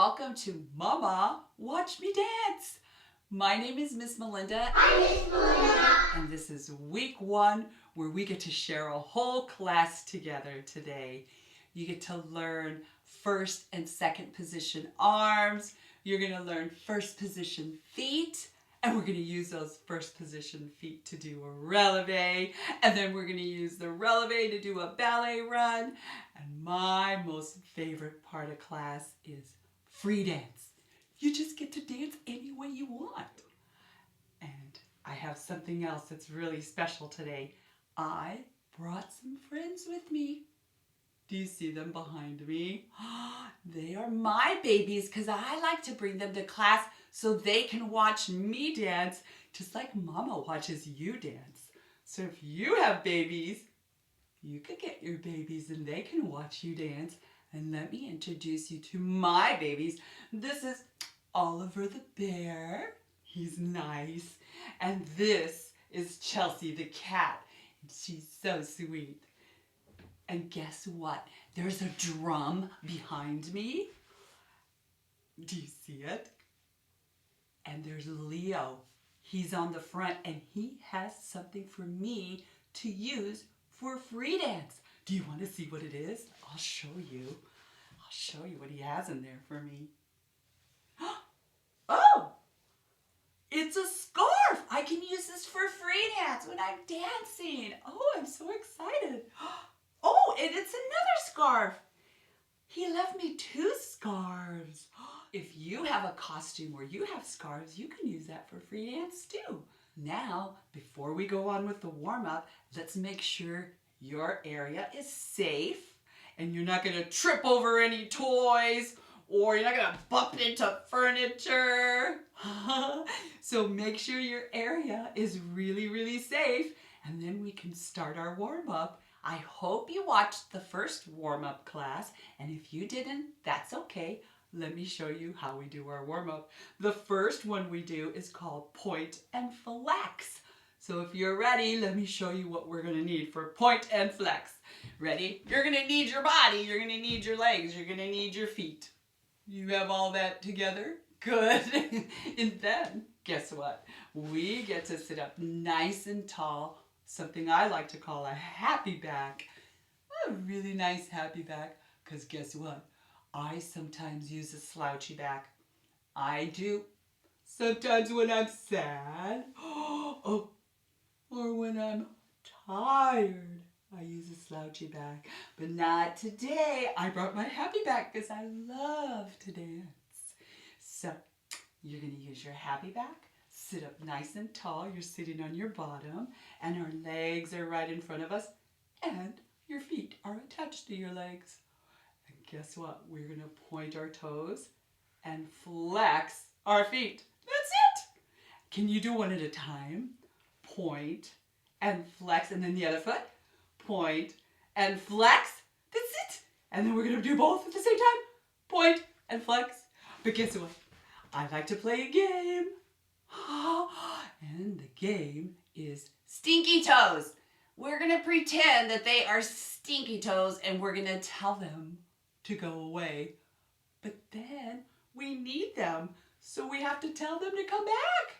welcome to Mama Watch Me Dance. My name is Miss Melinda. I'm Miss Melinda. And this is week 1 where we get to share a whole class together today. You get to learn first and second position arms. You're going to learn first position feet. And we're going to use those first position feet to do a relevé. And then we're going to use the relevé to do a ballet run. And my most favorite part of class is free dance. You just get to dance any way you want. And I have something else that's really special today. I brought some friends with me. Do you see them behind me? They are my babies because I like to bring them to class so they can watch me dance just like Mama watches you dance. So if you have babies, you could get your babies and they can watch you dance. And let me introduce you to my babies. This is Oliver the bear. He's nice. And this is Chelsea the cat. And she's so sweet. And guess what? There's a drum behind me. Do you see it? And there's Leo. He's on the front and he has something for me to use for free dance. Do you want to see what it is? I'll show you. I'll show you what he has in there for me. Oh! It's a scarf! I can use this for free dance when I'm dancing. Oh, I'm so excited. Oh, and it's another scarf. He left me 2 scarves. If you have a costume or you have scarves, you can use that for free dance too. Now, before we go on with the warm-up, let's make sure your area is safe and you're not going to trip over any toys or you're not going to bump into furniture. So make sure your area is really, really safe and then we can start our warm-up. I hope you watched the first warm-up class, and if you didn't, that's okay. Let me show you how we do our warm-up. The first one we do is called point and flex. So if you're ready, let me show you what we're gonna need for point and flex. Ready? You're gonna need your body, you're gonna need your legs, you're gonna need your feet. You have all that together? Good. And then, guess what? We get to sit up nice and tall, something I like to call a happy back. A really nice happy back, because guess what? I sometimes use a slouchy back. I do. Sometimes when I'm sad, or when I'm tired, I use a slouchy back. But not today. I brought my happy back because I love to dance. So, you're going to use your happy back. Sit up nice and tall. You're sitting on your bottom and our legs are right in front of us and your feet are attached to your legs. And guess what? We're going to point our toes and flex our feet. That's it. Can you do one at a time? Point and flex, and then the other foot. Point and flex. That's it. And then we're going to do both at the same time. Point and flex. But guess what? I like to play a game. And the game is Stinky Toes. We're going to pretend that they are stinky toes and we're going to tell them to go away. But then we need them, so we have to tell them to come back.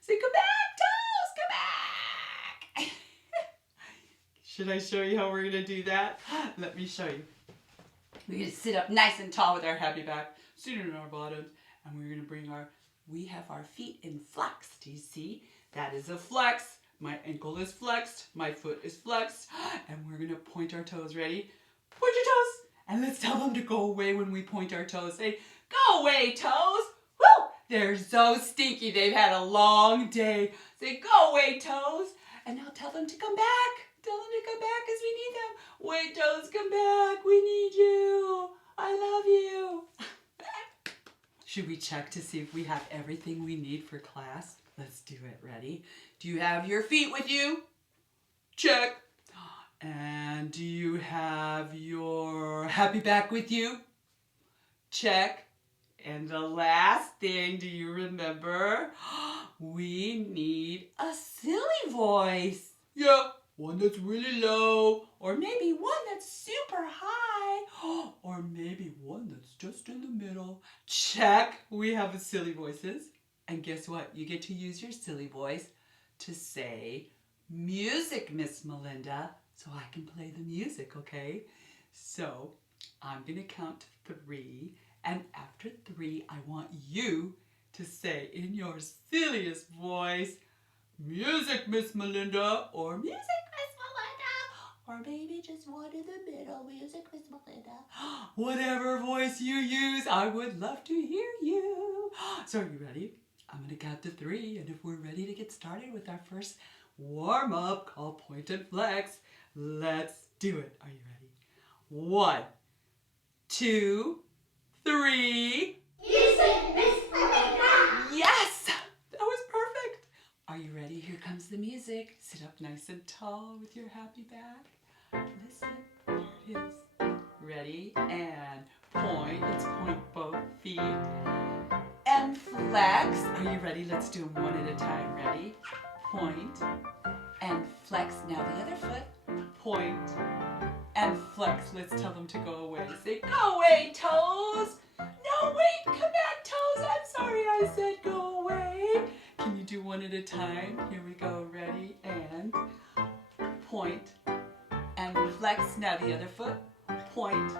Say, come back, toes, come back. Should I show you how we're going to do that? Let me show you. We're going to sit up nice and tall with our happy back, sitting on our bottoms, and we're going to bring we have our feet in flex. Do you see? That is a flex. My ankle is flexed. My foot is flexed. And we're going to point our toes. Ready? Point your toes. And let's tell them to go away when we point our toes. Say, go away, toes. Woo! They're so stinky. They've had a long day. Say, go away, toes. And now tell them to come back. Tell them to come back because we need them. Wait, toes, come back. We need you. I love you. Should we check to see if we have everything we need for class? Let's do it. Ready? Do you have your feet with you? Check. And do you have your happy back with you? Check. And the last thing, do you remember? We need a silly voice. Yeah, one that's really low. Or maybe one that's super high. Or maybe one that's just in the middle. Check. We have the silly voices. And guess what? You get to use your silly voice to say music, Miss Melinda, so I can play the music, okay? So I'm going to count to 3, and after 3, I want you to say in your silliest voice, music, Miss Melinda, or music, Miss Melinda, or maybe just one in the middle, music, Miss Melinda. Whatever voice you use, I would love to hear you. So are you ready? I'm going to count to 3, and if we're ready to get started with our first warm-up called Point and Flex, let's do it. Are you ready? 1, 2, 3. Music, Miss Melinda! Yes! That was perfect. Are you ready? Here comes the music. Sit up nice and tall with your happy back. Listen. There it is. Ready? And point. Let's point both feet. And flex. Are you ready? Let's do them one at a time. Ready? Point and flex. Now the other foot. Point and flex. Let's tell them to go away. Say, go away, toes. No, wait, come back, toes. I'm sorry I said go away. Can you do one at a time? Here we go. Ready? And point and flex. Now the other foot. Point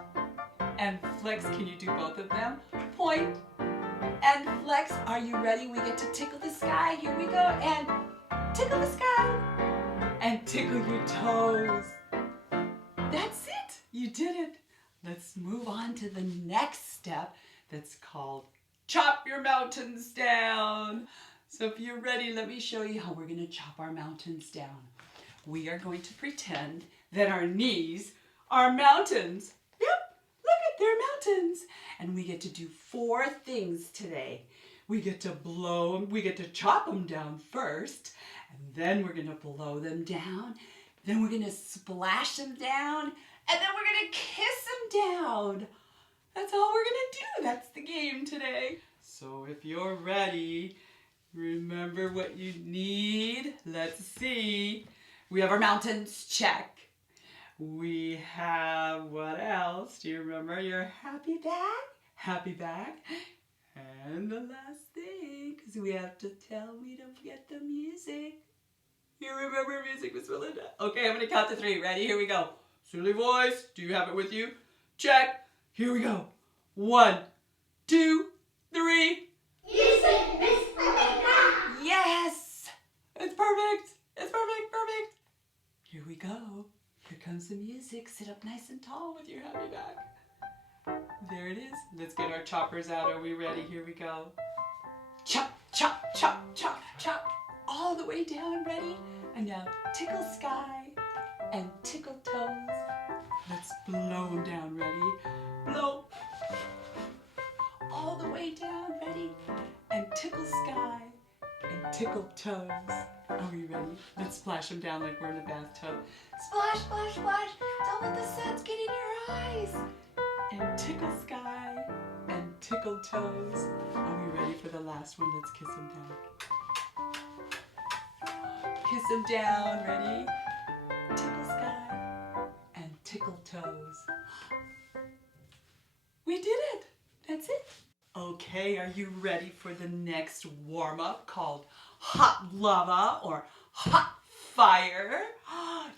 and flex. Can you do both of them? Point and flex. Are you ready? We get to tickle the sky. Here we go. And tickle the sky. And tickle your toes. That's it. You did it. Let's move on to the next step that's called chop your mountains down. So if you're ready, let me show you how we're going to chop our mountains down. We are going to pretend that our knees are mountains. Yep, look at they're mountains. And we get to do 4 things today. We get to blow them, we get to chop them down first, and then we're going to blow them down. Then we're going to splash them down, and then we're going to kiss them down. That's all we're going to do. That's the game today. So if you're ready, remember what you need. Let's see. We have our mountains, check. We have, what else? Do you remember your happy bag? Happy bag. And the last thing, because we have to tell me to get the music. You remember music, Miss Melinda? Okay, I'm going to count to 3. Ready? Here we go. Silly voice. Do you have it with you? Check. Here we go. 1, 2, 3. Music, Miss Melinda! Yes! It's perfect. It's perfect, perfect. Here we go. Here comes the music. Sit up nice and tall with your happy back. There it is. Let's get our choppers out. Are we ready? Here we go. Chop, chop, chop, chop, chop. All the way down. Ready? And now tickle sky and tickle toes. Let's blow them down. Ready? Blow. All the way down. Ready? And tickle sky and tickle toes. Are we ready? Let's splash them down like we're in a bathtub. Splash, splash, splash. Don't let the suds get in your eyes. And tickle sky and tickle toes. Are we ready for the last one? Let's kiss them down. Kiss them down. Ready? Tickle sky and tickle toes. We did it. That's it. Okay, are you ready for the next warm-up called hot lava or hot fire?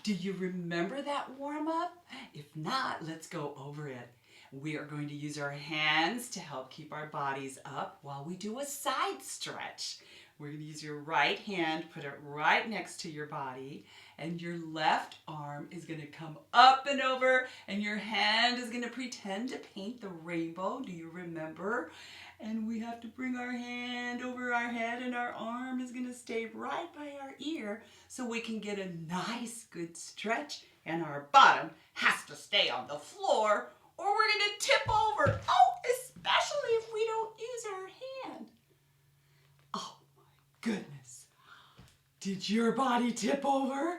Do you remember that warm-up? If not, let's go over it. We are going to use our hands to help keep our bodies up while we do a side stretch. We're going to use your right hand, put it right next to your body, and your left arm is going to come up and over, and your hand is going to pretend to paint the rainbow. Do you remember? And we have to bring our hand over our head, and our arm is going to stay right by our ear so we can get a nice, good stretch, and our bottom has to stay on the floor or we're going to tip over. Oh, especially if we don't use our hand. Oh, my goodness. Did your body tip over?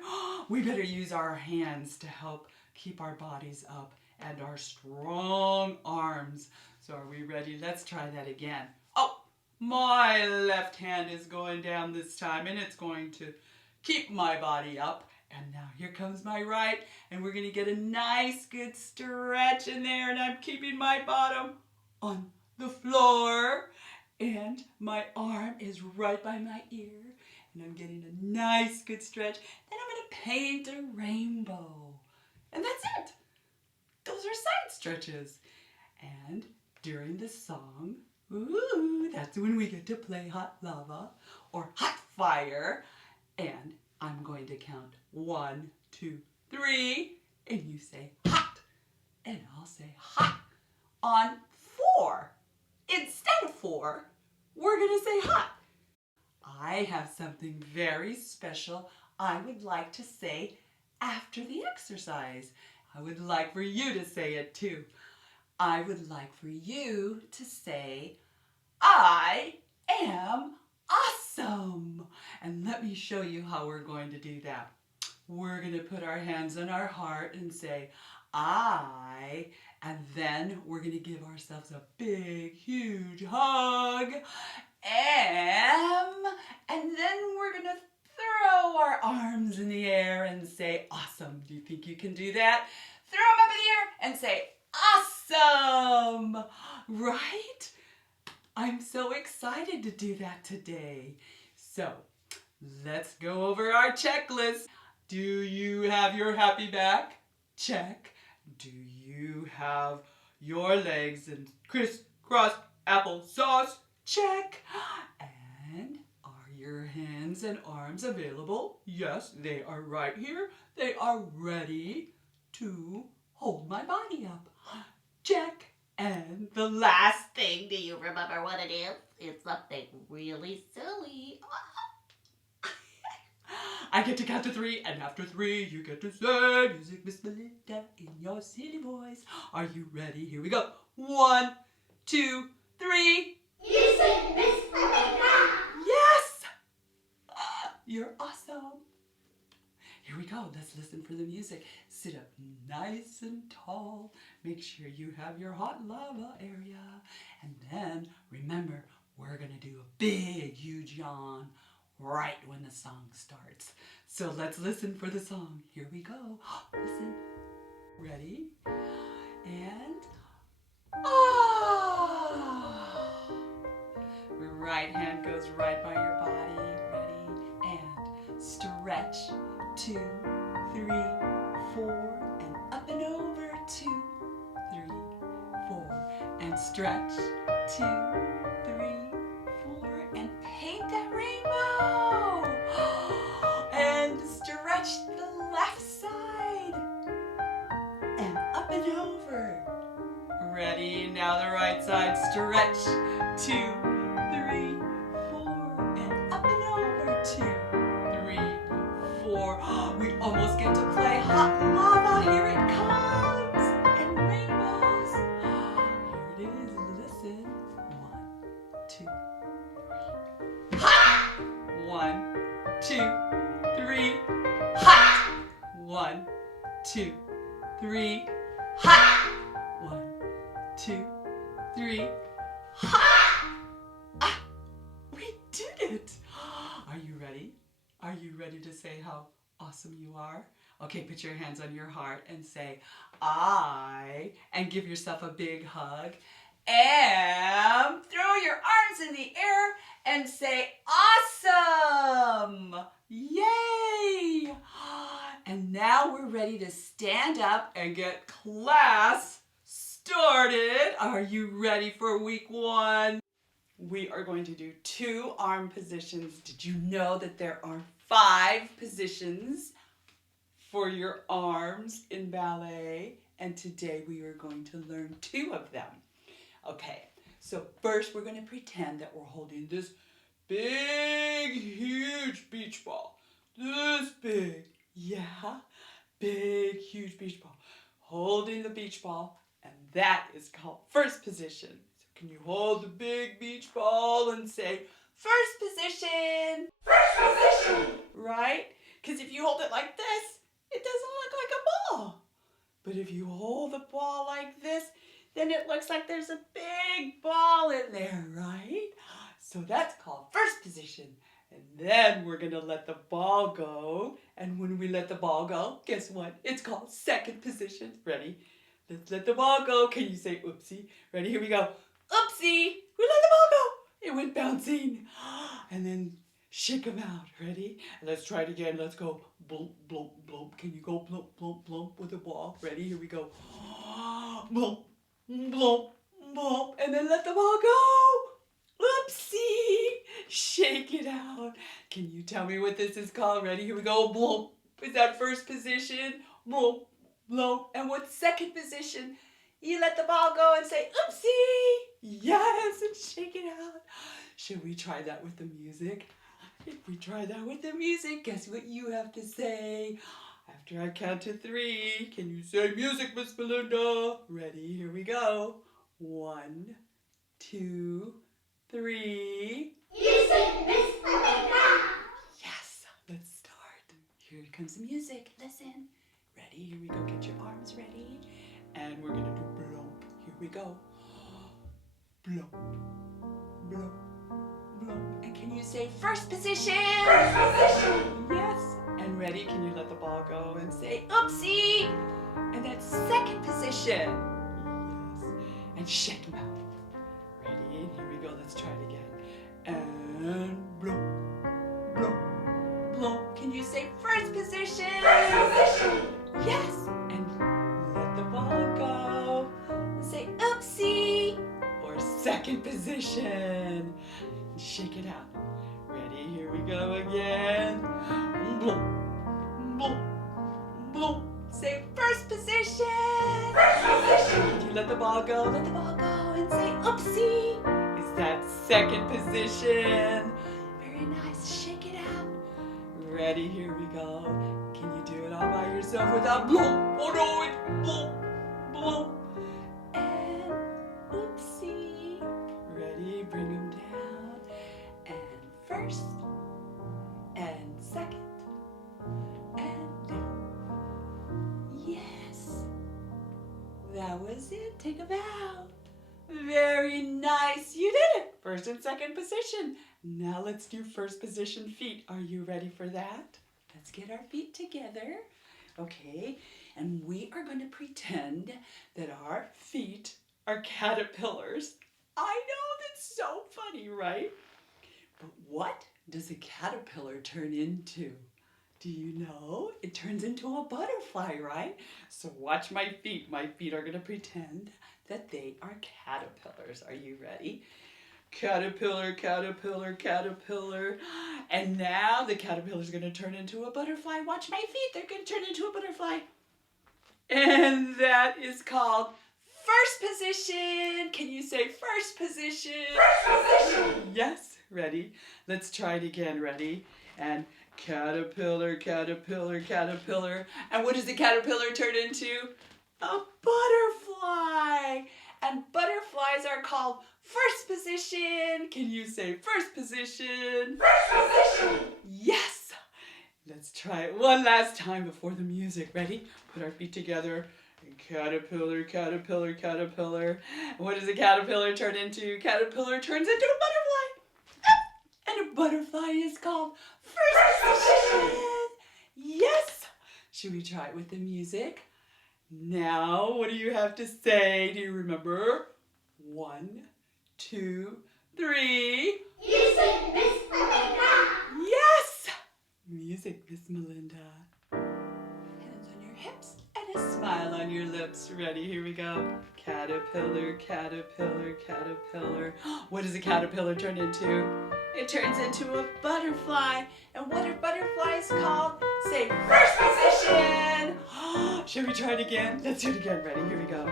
We better use our hands to help keep our bodies up and our strong arms. So are we ready? Let's try that again. Oh, my left hand is going down this time, and it's going to keep my body up. And now here comes my right, and we're going to get a nice good stretch in there, and I'm keeping my bottom on the floor. And my arm is right by my ear. And I'm getting a nice good stretch. Then I'm going to paint a rainbow. And that's it. Those are side stretches. And during the song, ooh, that's when we get to play hot lava or hot fire. And I'm going to count 1, 2, 3, and you say hot. And I'll say hot. On 4, instead of 4, we're going to say hot. I have something very special I would like to say after the exercise. I would like for you to say it too. I would like for you to say, I am awesome. And let me show you how we're going to do that. We're going to put our hands on our heart and say, I, and then we're going to give ourselves a big, huge hug. And then we're going to throw our arms in the air and say, awesome. Do you think you can do that? Throw them up in the air and say, awesome. Right? I'm so excited to do that today. So, let's go over our checklist. Do you have your happy back? Check. Do you have your legs in crisscross applesauce? Check. And are your hands and arms available? Yes, they are right here. They are ready to hold my body up. Check. And the last thing, Do you remember what it is? It's something really silly. I get to count to 3, and after 3, you get to say music, Miss Melinda, in your silly voice. Are you ready? Here we go. 1, 2, 3. Music, Miss Melinda. Yes! You're awesome. Here we go. Let's listen for the music. Sit up nice and tall. Make sure you have your hot lava area. And then, remember, we're going to do a big, huge yawn right when the song starts. So let's listen for the song. Here we go. Listen. Ready? And right hand goes right by your body. Ready? And stretch. 2, 3, 4, and up and over. 2, 3, 4, and stretch. 2, 3, 4, and paint that rainbow. And stretch the left side. And up and over. Ready? Now the right side. Stretch. 2, 3, 4, and up and over. 2, 3, 4. We almost get to play hot lava. Here it comes. And rainbows. Here it is. Listen. 1, 2, 3. Hot! 1, 2, 3. Hot! 1, 2, 3. Hot! 1, 2, 3. Hot! Ah, we did it. Are you ready? Are you ready to say how awesome you are? Okay, put your hands on your heart and say, I, and give yourself a big hug. And throw your arms in the air and say, awesome! Yay! And now we're ready to stand up and get class started. Are you ready for week 1? We are going to do 2 arm positions. Did you know that there are 5 positions for your arms in ballet? And today we are going to learn 2 of them. Okay, so first we're going to pretend that we're holding this big, huge beach ball. This big, yeah, big, huge beach ball. Holding the beach ball, and that is called first position. So can you hold the big beach ball and say, first position? First position. Right? Because if you hold it like this, it doesn't look like a ball. But if you hold the ball like this, then it looks like there's a big ball in there, right? So that's called first position. And then we're going to let the ball go. And when we let the ball go, guess what? It's called second position. Ready? Let's let the ball go. Can you say oopsie? Ready? Here we go. Oopsie, we let the ball go. It went bouncing. And then shake them out. Ready? Let's try it again. Let's go. Blump, blump, blump. Can you go blump, blump, blump with the ball? Ready? Here we go. Blump, blump, blump. And then let the ball go. Oopsie. Shake it out. Can you tell me what this is called? Ready? Here we go. Blump. Is that first position? Blump, blump. And what's second position? You let the ball go and say, oopsie. Yes, and shake it out. Should we try that with the music? If we try that with the music, guess what you have to say? After I count to 3, can you say music, Miss Melinda? Ready? Here we go. 1, 2, 3. Music, Miss Melinda. Yes, let's start. Here comes the music. Listen. Ready? Here we go. Get your arms ready. And we're going to do blump. Here we go. Blump, blump, blump. And can you say first position? First position. Yes. And ready? Can you let the ball go and say oopsie? And that's second position. Yes. And shake them out. Ready? Here we go. Let's try it again. And blump, blump, blump. Can you say first position? First position. Yes. And let the ball go. And say oopsie. Or second position. Shake it out. Ready? Here we go again. Blump, blump, blump. Say first position. First position. Can you let the ball go? Let the ball go and say oopsie. Is that second position? Very nice. Shake it out. Ready? Here we go. Can you do it all by yourself without blump? Oh no, it's blump, blump. And oopsie. Ready? Bring them down. And first. And second. And down. Yes. That was it. Take a bow. Very nice. You did it. First and second position. Now let's do first position feet. Are you ready for that? Let's get our feet together. Okay. And we are going to pretend that our feet are caterpillars. I know, that's so funny, right? But what does a caterpillar turn into? Do you know? It turns into a butterfly, right? So watch my feet. My feet are going to pretend that they are caterpillars. Are you ready? Caterpillar, caterpillar, caterpillar. And now the caterpillar is going to turn into a butterfly. Watch my feet. They're going to turn into a butterfly. And that is called first position. Can you say first position? First position. Yes. Ready? Let's try it again. Ready? And caterpillar, caterpillar, caterpillar. And what does the caterpillar turn into? A butterfly. And butterflies are called first position. Can you say first position? First position. Yes. Let's try it one last time before the music. Ready? Put our feet together. Caterpillar, caterpillar, caterpillar. And what does a caterpillar turn into? Caterpillar turns into a butterfly. And a butterfly is called first position. Yes. Should we try it with the music? Now, what do you have to say? Do you remember? 1, 2, 3. Music, Miss Melinda. Yes! Music, Miss Melinda. Hands on your hips and a smile on your lips. Ready? Here we go. Caterpillar, caterpillar, caterpillar. What does a caterpillar turn into? It turns into a butterfly. And what are butterflies called? Say first position. Should we try it again? Let's do it again. Ready? Here we go.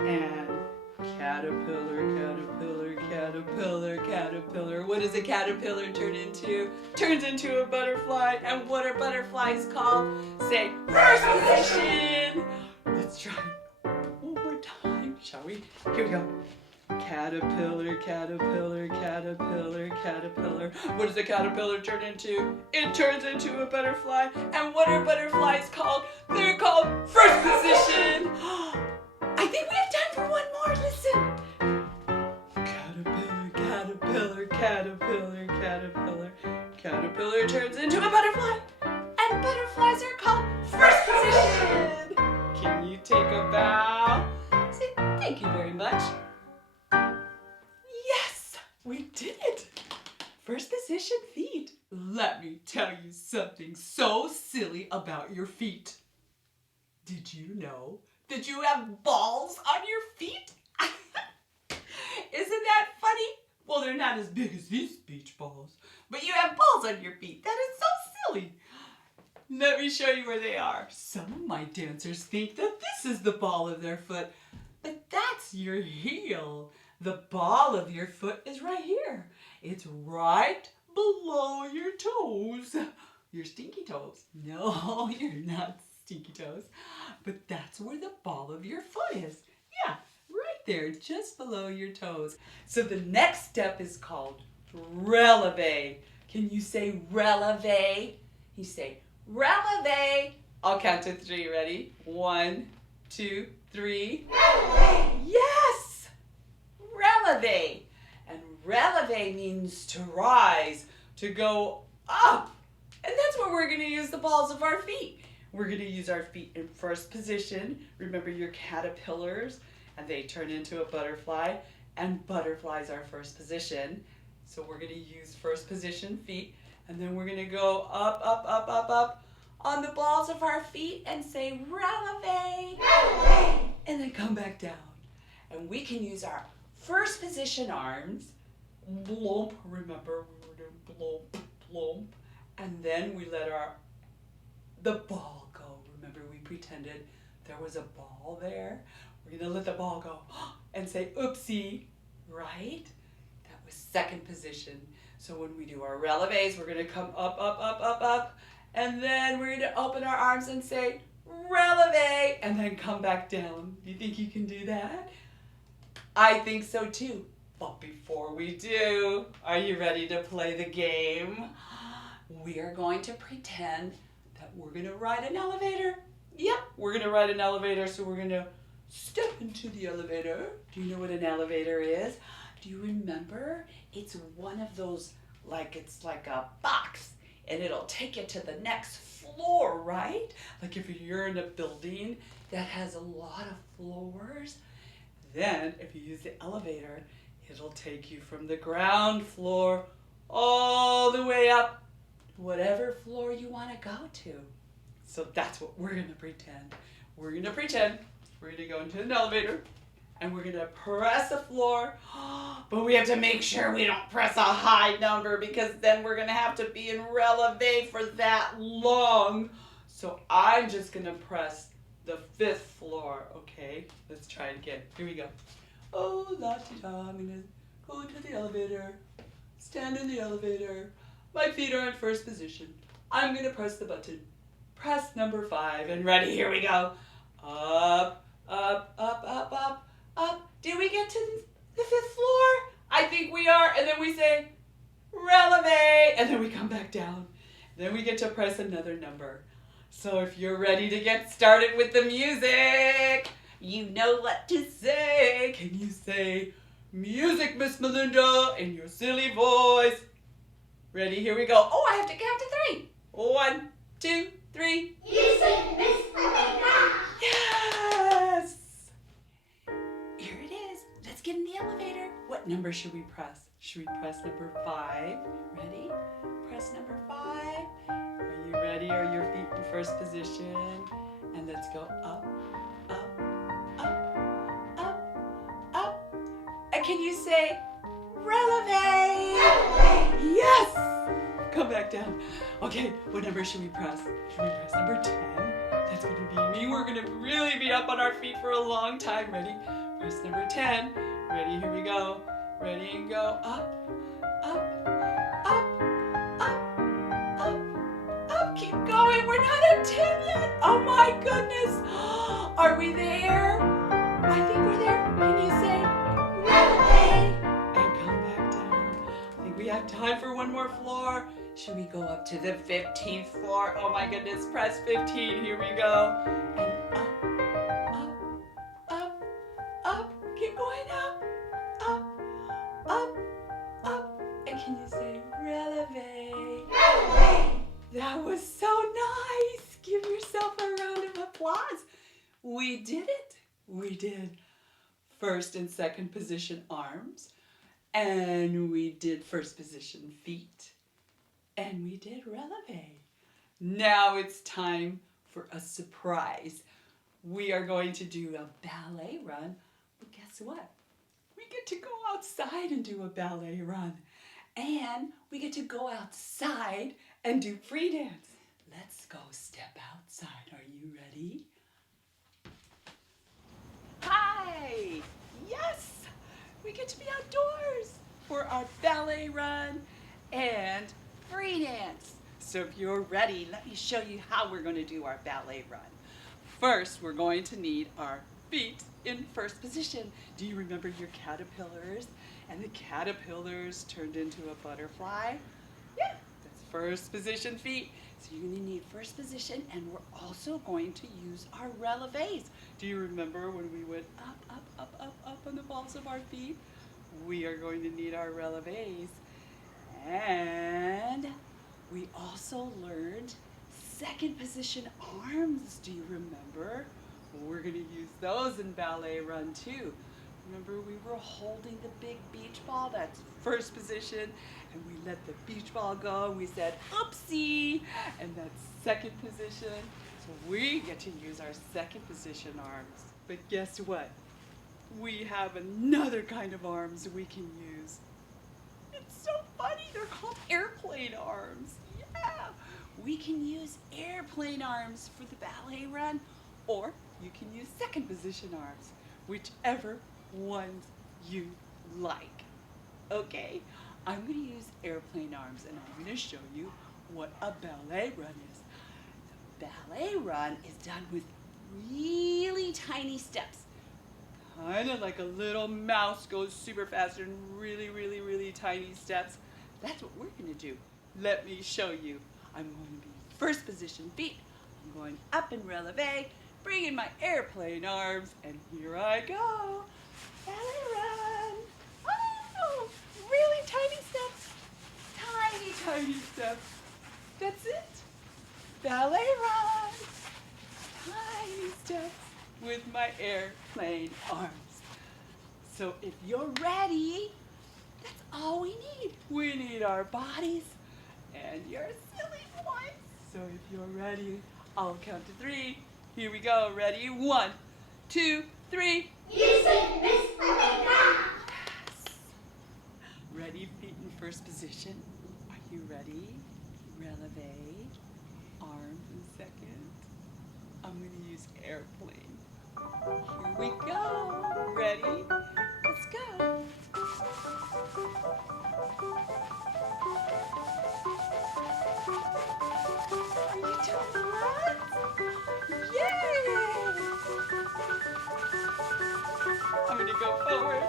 And caterpillar, caterpillar, caterpillar, caterpillar. What does a caterpillar turn into? Turns into a butterfly. And what are butterflies called? Say first position. Let's try it one more time, shall we? Here we go. Caterpillar, caterpillar, caterpillar, caterpillar. What does a caterpillar turn into? It turns into a butterfly. And what are butterflies called? They're called first position. I think we have time for one more. Listen. Caterpillar, caterpillar, caterpillar, caterpillar. Caterpillar turns into a butterfly. And butterflies are called first position. Can you take a bow? Say thank you very much. something so silly about your feet. Did you know that you have balls on your feet? Isn't that funny? Well, they're not as big as these beach balls, but you have balls on your feet. That is so silly. Let me show you where they are. Some of my dancers think that this is the ball of their foot, but that's your heel. The ball of your foot is right here. It's right below your toes. Your stinky toes. No, you're not stinky toes. But that's where the ball of your foot is. Yeah, right there, just below your toes. So the next step is called relevé. Can you say relevé? You say relevé. I'll count to 3. Ready? 1, 2, 3. Relevé. Yes! Relevé. And relevé means to rise, to go up. And that's where we're going to use the balls of our feet. We're going to use our feet in first position. Remember your caterpillars, and they turn into a butterfly, and butterflies are first position. So we're going to use first position feet, and then we're going to go up, up, up, up, up on the balls of our feet and say relevé, relevé, and then come back down. And we can use our first position arms, blump, remember we were doing blump, blump, and then we let the ball go. Remember we pretended there was a ball there. We're gonna let the ball go and say oopsie, right? That was second position. So when we do our relevés, we're gonna come up, up, up, up, up, and then we're gonna open our arms and say relevé, and then come back down. You think you can do that? I think so too. But before we do, are you ready to play the game? We are going to pretend that we're going to ride an elevator. Yep, we're going to ride an elevator, so we're going to step into the elevator. Do you know what an elevator is? Do you remember? It's one of those, it's like a box, and it'll take you to the next floor, right? Like if you're in a building that has a lot of floors, then if you use the elevator, it'll take you from the ground floor all the way up, whatever floor you want to go to. So that's what we're going to pretend. We're going to pretend we're going to go into an elevator, and we're going to press a floor, but we have to make sure we don't press a high number, because then we're going to have to be in relevé for that long. So I'm just going to press the 5th floor, okay? Let's try it again. Here we go. Oh, la-ti-da, I'm going to go into the elevator, stand in the elevator. My feet are in first position. I'm going to press the button. Press number 5, and ready, here we go. Up, up, up, up, up, up. Did we get to the 5th floor? I think we are. And then we say, relevé, and then we come back down. Then we get to press another number. So if you're ready to get started with the music, you know what to say. Can you say, music, Miss Melinda, in your silly voice? Ready, here we go. Oh, I have to count to 3. 1, 2, 3. Music, Miss Melinda. Yes! Here it is. Let's get in the elevator. What number should we press? Should we press number 5? Ready? Press number 5. Are you ready? Are your feet in first position? And let's go up, up, up, up, up. And can you say, relevé? Relevé. Yes! Come back down. Okay, what number should we press? Should we press number 10? That's going to be me. We're going to really be up on our feet for a long time. Ready? Press number 10. Ready? Here we go. Ready and go. Up, up, up, up, up, up. Keep going. We're not at 10 yet. Oh my goodness. Are we there? I think we're there. Can you say, relevé? And come back down. I think we have time for one more floor. Should we go up to the 15th floor? Oh my goodness, press 15. Here we go. And up, up, up, up. Keep going up, up, up, up. And can you say relevé? Relevé. That was so nice. Give yourself a round of applause. We did it. We did first and second position arms. And we did first position feet. And we did relevé. Now it's time for a surprise. We are going to do a ballet run, but guess what? We get to go outside and do a ballet run. And we get to go outside and do free dance. Let's go step outside. Are you ready? Hi! Yes! We get to be outdoors for our ballet run and free dance. So if you're ready, let me show you how we're going to do our ballet run. First, we're going to need our feet in first position. Do you remember your caterpillars? And the caterpillars turned into a butterfly? Yeah, that's first position feet. So you're going to need first position, and we're also going to use our relevés. Do you remember when we went up, up, up, up, up on the balls of our feet? We are going to need our relevés. And we also learned second position arms. Do you remember? We're going to use those in ballet run too. Remember, we were holding the big beach ball, that's first position, and we let the beach ball go, and we said, oopsie, and that's second position. So we get to use our second position arms. But guess what? We have another kind of arms we can use. It's so funny, they're called airplane arms. Yeah, we can use airplane arms for the ballet run, or you can use second position arms, whichever ones you like. Okay, I'm going to use airplane arms, and I'm going to show you what a ballet run is. The ballet run is done with really tiny steps. Kind of like a little mouse goes super fast in really, really, really tiny steps. That's what we're going to do. Let me show you. I'm going to be first position feet. I'm going up in relevé, bring in my airplane arms, and here I go. Ballet run. Oh, really tiny steps. Tiny, tiny steps. That's it. Ballet run. Tiny steps with my airplane arms. So if you're ready, that's all we need. We need our bodies and your silly voice. So if you're ready, I'll count to 3. Here we go. Ready? 1, 2, 3. Music, Miss Rebecca. Yes. Ready? Feet in first position. Are you ready? Relevé. Arms in second. I'm going to use airplane. Here we go. Ready? Let's go. Are you doing what? Yay! I'm going to go forward.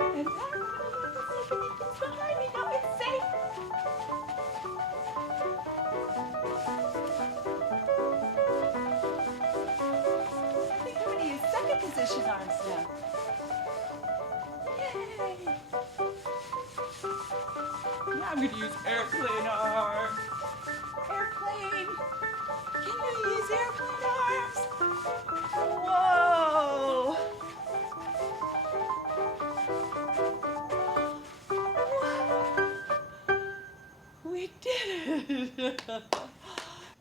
And now I'm going to look to see if anything's behind me. No, it's safe. I think I'm going to use second position arms now. Yay! Now I'm going to use airplane arms. Airplane. Can you use airplane arms? Whoa! We did it!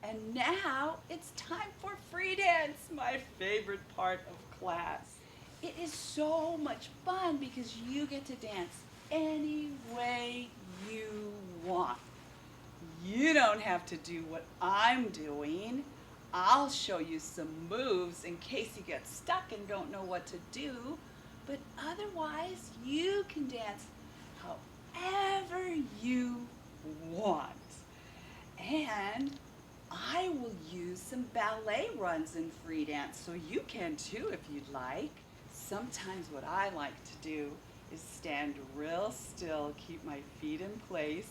And now it's time for free dance, my favorite part of class. It is so much fun because you get to dance any way you want. You don't have to do what I'm doing. I'll show you some moves in case you get stuck and don't know what to do. But otherwise, you can dance however you want. And I will use some ballet runs in free dance, so you can too if you'd like. Sometimes what I like to do is stand real still, keep my feet in place,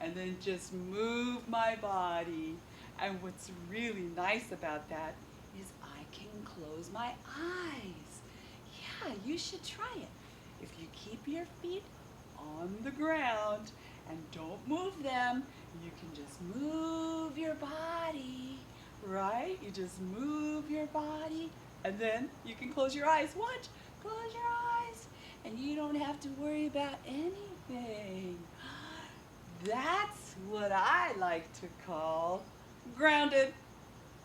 and then just move my body. And what's really nice about that is I can close my eyes. Yeah, you should try it. If you keep your feet on the ground and don't move them, you can just move your body, right? You just move your body, and then you can close your eyes. Watch, close your eyes, and you don't have to worry about anything. That's what I like to call grounded.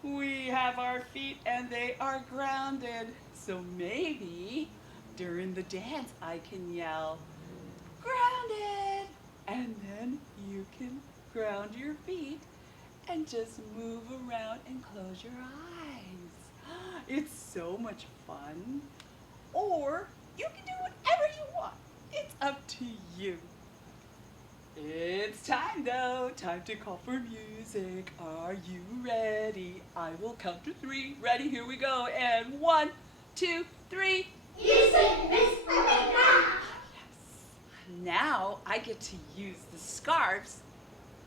We have our feet and they are grounded. So maybe during the dance I can yell, grounded! And then you can ground your feet and just move around and close your eyes. It's so much fun. Or you can do whatever you want. It's up to you. It's time though, time to call for music. Are you ready? I will count to 3. Ready, here we go. And 1, 2, 3. Music, Miss Rebecca! Yes. Now I get to use the scarves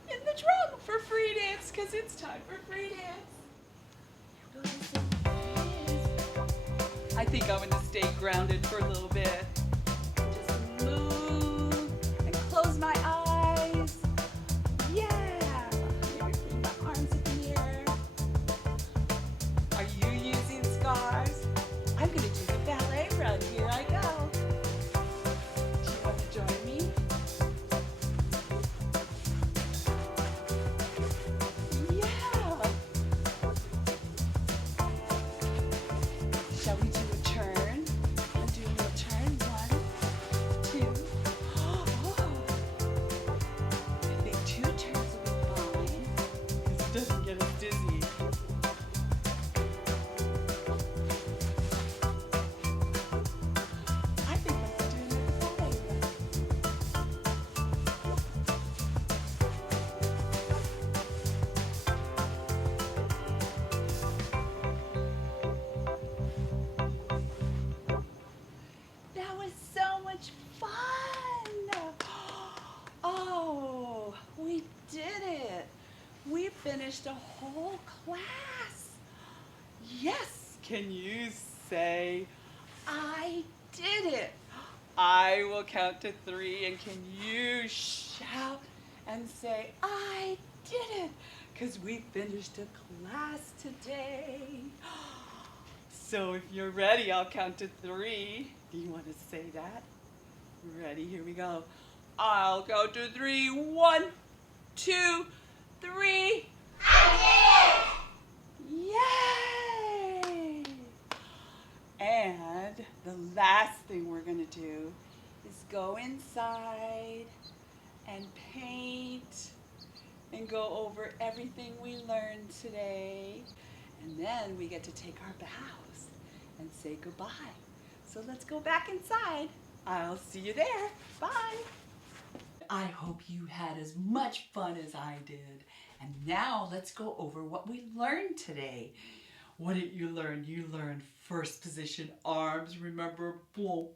in the drum for free dance because it's time for free dance. I think I'm going to stay grounded for a little bit. Just move and close my eyes. Yeah. Maybe bring my arms in the air. Are you using scarves? I'm going to do the ballet run. Here I go. Do you want to join me? Yeah. Shall we do a turn? I'll do a little turn. 1, 2. Oh. I think 2 turns will be fine because it doesn't get us dizzy. I think let's do another ballet run. That was so much fun! Oh, we did it! We finished a whole class! Yes! Can you say, I did it? I will count to 3 and can you shout and say, I did it? Because we finished a class today. So if you're ready, I'll count to 3. Do you want to say that? Ready? Here we go. I'll count to 3. 1, 2, 3. Yay! And the last thing we're going to do is go inside and paint and go over everything we learned today. And then we get to take our bows and say goodbye. So let's go back inside. I'll see you there. Bye. I hope you had as much fun as I did. And now let's go over what we learned today. What did you learn? You learned first position arms. Remember, boom,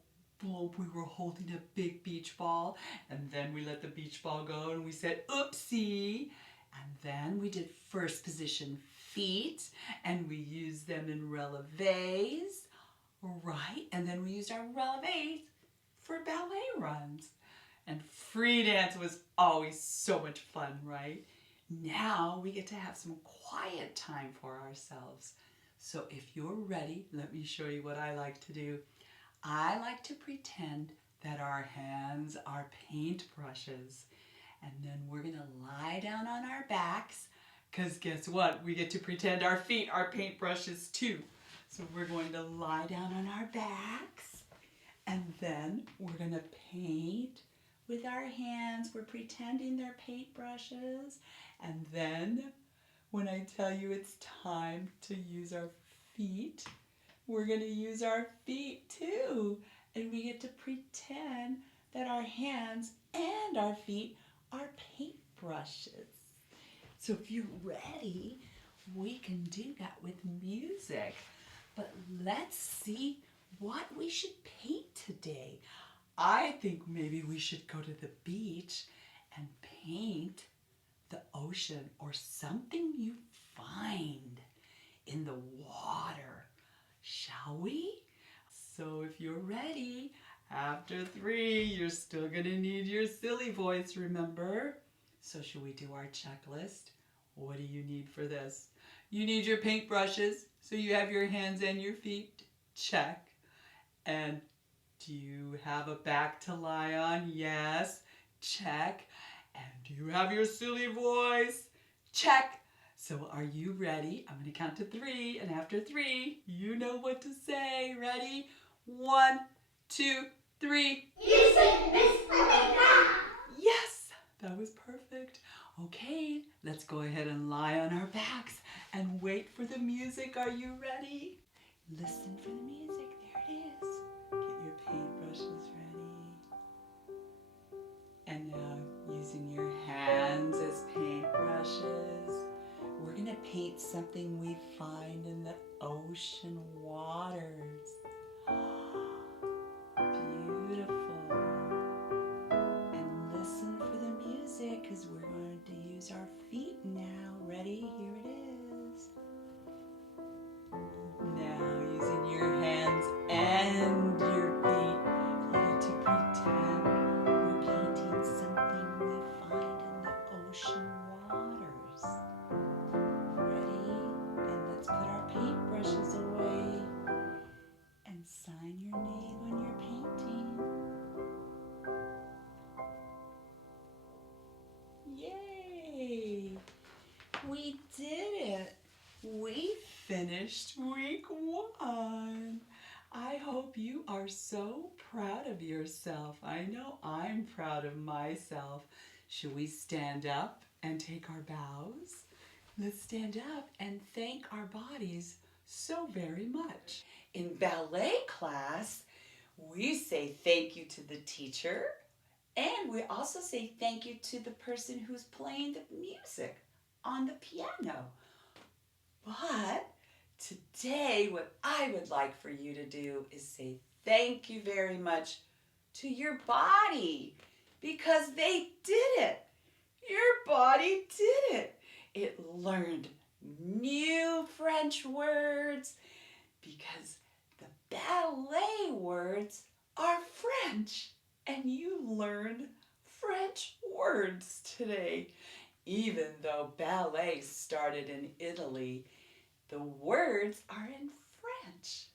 boom, we were holding a big beach ball. And then we let the beach ball go and we said, oopsie. And then we did first position feet. And we used them in relevés. Right? And then we used our relevés for ballet runs. And free dance was always so much fun, right? Now we get to have some quiet time for ourselves. So if you're ready, let me show you what I like to do. I like to pretend that our hands are paintbrushes. And then we're going to lie down on our backs because guess what? We get to pretend our feet are paintbrushes too. So we're going to lie down on our backs and then we're going to paint with our hands. We're pretending they're paintbrushes. And then when I tell you it's time to use our feet, we're going to use our feet too. And we get to pretend that our hands and our feet are paintbrushes. So if you're ready, we can do that with music. But let's see what we should paint today. I think maybe we should go to the beach and paint the ocean or something you find in the water. Shall we? So if you're ready, after 3, you're still going to need your silly voice, remember? So should we do our checklist? What do you need for this? You need your paintbrushes, so you have your hands and your feet. Check. And do you have a back to lie on? Yes. Check. And you have your silly voice. Check. So are you ready? I'm going to count to 3, and after 3, you know what to say. Ready? 1, 2, 3. You sing Miss America. Yes, that was perfect. Okay, let's go ahead and lie on our backs and wait for the music. Are you ready? Listen for the music. There it is. Get your paintbrushes ready. And now, using your hands as paintbrushes, we're going to paint something we find in the ocean waters. Beautiful. And listen for the music because we're going to use our feet now. Ready? Here it is. Now, using your hands and your feet, you get to pretend we're painting something we find in the ocean waters. Ready? And let's put our paintbrushes away and sign your name on your painting. Yay! We did it! We finished week 1. I hope you are so proud of yourself. I know I'm proud of myself. Should we stand up and take our bows? Let's stand up and thank our bodies so very much. In ballet class, we say thank you to the teacher, and we also say thank you to the person who's playing the music on the piano. But today, what I would like for you to do is say thank you very much to your body because they did it. Your body did it. It learned new French words because the ballet words are French, and you learned French words today. Even though ballet started in Italy, the words are in French.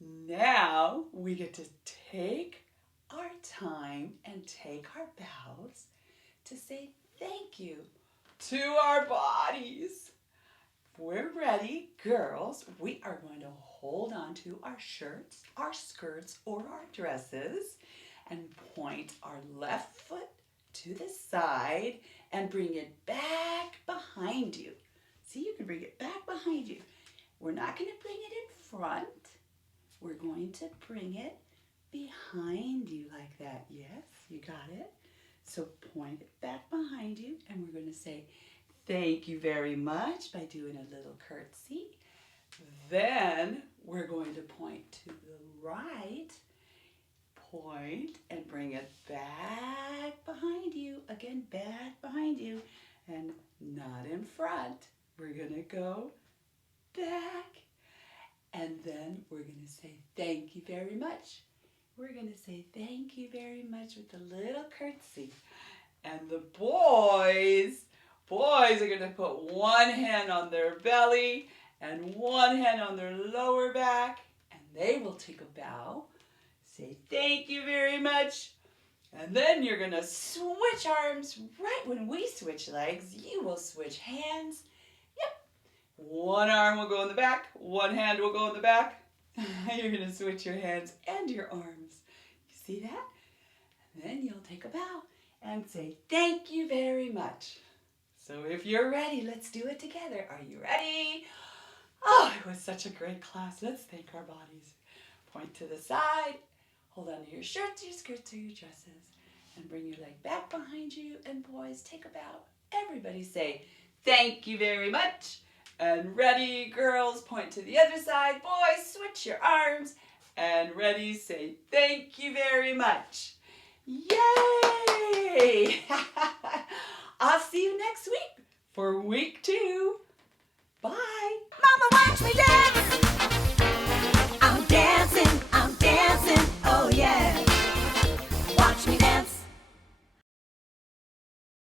Now we get to take our time and take our bows to say thank you to our bodies. We're ready, girls. We are going to hold on to our shirts, our skirts, or our dresses and point our left foot to the side and bring it back behind you. See, you can bring it back behind you. We're not going to bring it in front. We're going to bring it behind you like that. Yes, you got it. So point it back behind you, and we're going to say thank you very much by doing a little curtsy. Then we're going to point to the right, point and bring it back behind you. Again, back behind you and not in front. We're going to go back, and then we're going to say thank you very much. We're going to say thank you very much with a little curtsy. And the boys are going to put one hand on their belly and one hand on their lower back, and they will take a bow. Say thank you very much. And then you're going to switch arms. Right when we switch legs, you will switch hands. Yep. One arm will go in the back. One hand will go in the back. You're going to switch your hands and your arms. You see that? And then you'll take a bow and say thank you very much. So if you're ready, let's do it together. Are you ready? Oh, it was such a great class. Let's thank our bodies. Point to the side. Hold on to your shirts, your skirts, or your dresses. And bring your leg back behind you. And boys, take a bow. Everybody say, thank you very much. And ready, girls, point to the other side. Boys, switch your arms. And ready, say, thank you very much. Yay! I'll see you next week for week 2. Bye. Mama, watch me dance.